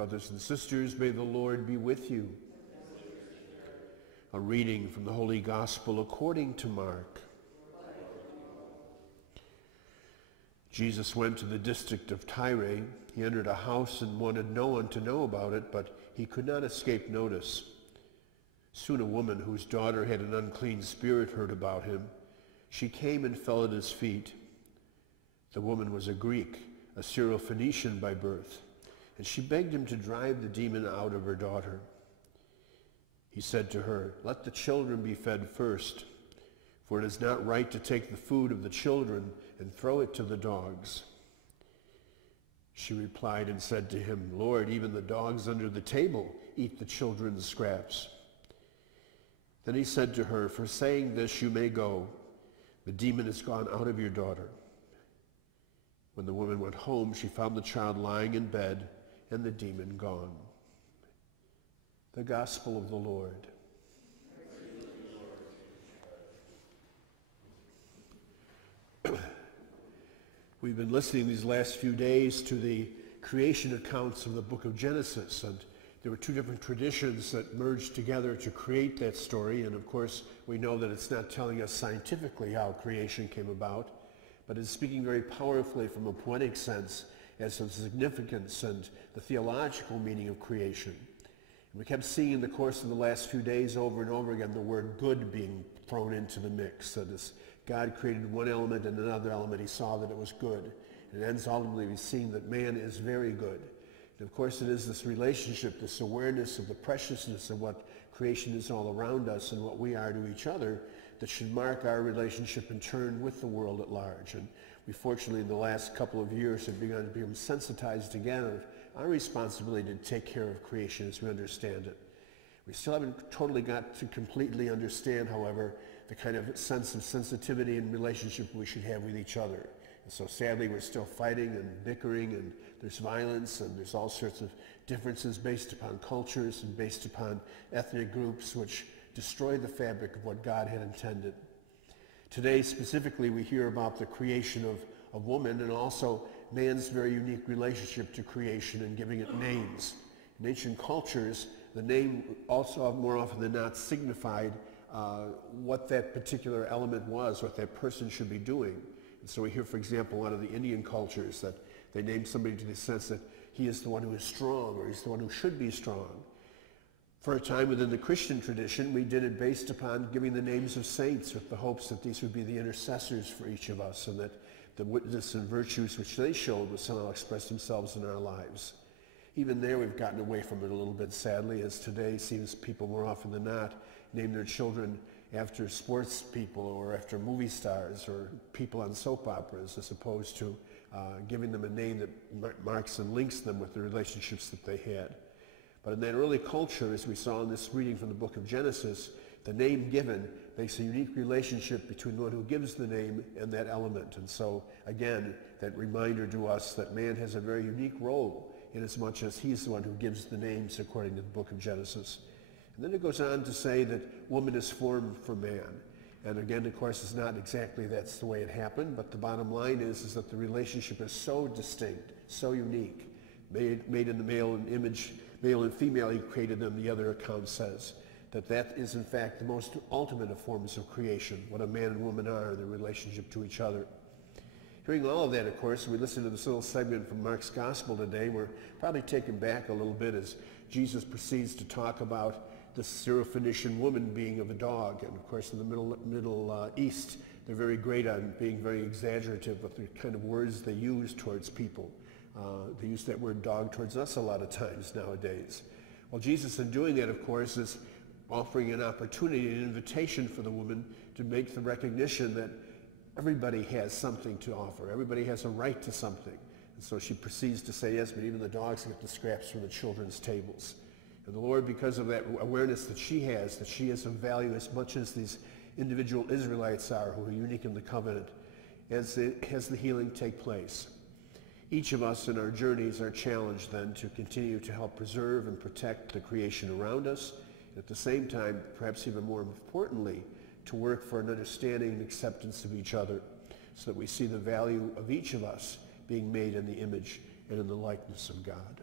brothers and sisters, may the Lord be with you. A reading from the Holy Gospel according to Mark. Jesus went to the district of Tyre. He entered a house and wanted no one to know about it, but he could not escape notice. Soon a woman whose daughter had an unclean spirit heard about him. She came and fell at his feet. The woman was a Greek, a Syro-Phoenician by birth, and she begged him to drive the demon out of her daughter. He said to her, "Let the children be fed first, for it is not right to take the food of the children and throw it to the dogs." She replied and said to him, "Lord, even the dogs under the table eat the children's scraps." Then he said to her, "For saying this, you may go. The demon has gone out of your daughter." When the woman went home, she found the child lying in bed and the demon gone. The Gospel of the Lord. We've been listening these last few days to the creation accounts of the book of Genesis, and there were two different traditions that merged together to create that story. And of course, we know that it's not telling us scientifically how creation came about, but it's speaking very powerfully from a poetic sense as to the significance and the theological meaning of creation. And we kept seeing in the course of the last few days over and over again the word good being thrown into the mix. That is, God created one element and another element. He saw that it was good. And it ends ultimately with seeing that man is very good. And of course, it is this relationship, this awareness of the preciousness of what creation is all around us and what we are to each other that should mark our relationship in turn with the world at large. And we fortunately in the last couple of years have begun to become sensitized again of our responsibility to take care of creation as we understand it. We still haven't totally got to completely understand, however, the kind of sense of sensitivity and relationship we should have with each other. And so sadly, we're still fighting and bickering, and there's violence, and there's all sorts of differences based upon cultures and based upon ethnic groups which destroy the fabric of what God had intended. Today, specifically, we hear about the creation of woman and also man's very unique relationship to creation and giving it names. In ancient cultures, the name also more often than not signified what that particular element was, what that person should be doing. And so we hear, for example, a lot of the Indian cultures that they name somebody to the sense that he is the one who is strong, or he's the one who should be strong. For a time within the Christian tradition, we did it based upon giving the names of saints with the hopes that these would be the intercessors for each of us and that the witness and virtues which they showed would somehow express themselves in our lives. Even there we've gotten away from it a little bit, sadly, as today seems people more often than not name their children after sports people or after movie stars or people on soap operas as opposed to giving them a name that marks and links them with the relationships that they had. But in that early culture, as we saw in this reading from the book of Genesis, the name given makes a unique relationship between the one who gives the name and that element. And so, again, that reminder to us that man has a very unique role inasmuch as he's the one who gives the names according to the book of Genesis. And then it goes on to say that woman is formed for man. And again, of course, it's not exactly that's the way it happened, but the bottom line is that the relationship is so distinct, so unique, made in the male and image, male and female, he created them, the other account says, that is in fact the most ultimate of forms of creation, what a man and woman are, their relationship to each other. Hearing all of that, of course, we listen to this little segment from Mark's Gospel today. We're probably taken back a little bit as Jesus proceeds to talk about the Syro-Phoenician woman being of a dog. And of course, in the Middle East, they're very great on being very exaggerative with the kind of words they use towards people. They use that word dog towards us a lot of times nowadays. Well, Jesus, in doing that, of course, is offering an opportunity, an invitation for the woman to make the recognition that everybody has something to offer. Everybody has a right to something. And so she proceeds to say, yes, but even the dogs get the scraps from the children's tables. And the Lord, because of that awareness that she has of value as much as these individual Israelites are, who are unique in the covenant, has the healing take place. Each of us in our journeys are challenged then to continue to help preserve and protect the creation around us, and at the same time, perhaps even more importantly, to work for an understanding and acceptance of each other so that we see the value of each of us being made in the image and in the likeness of God.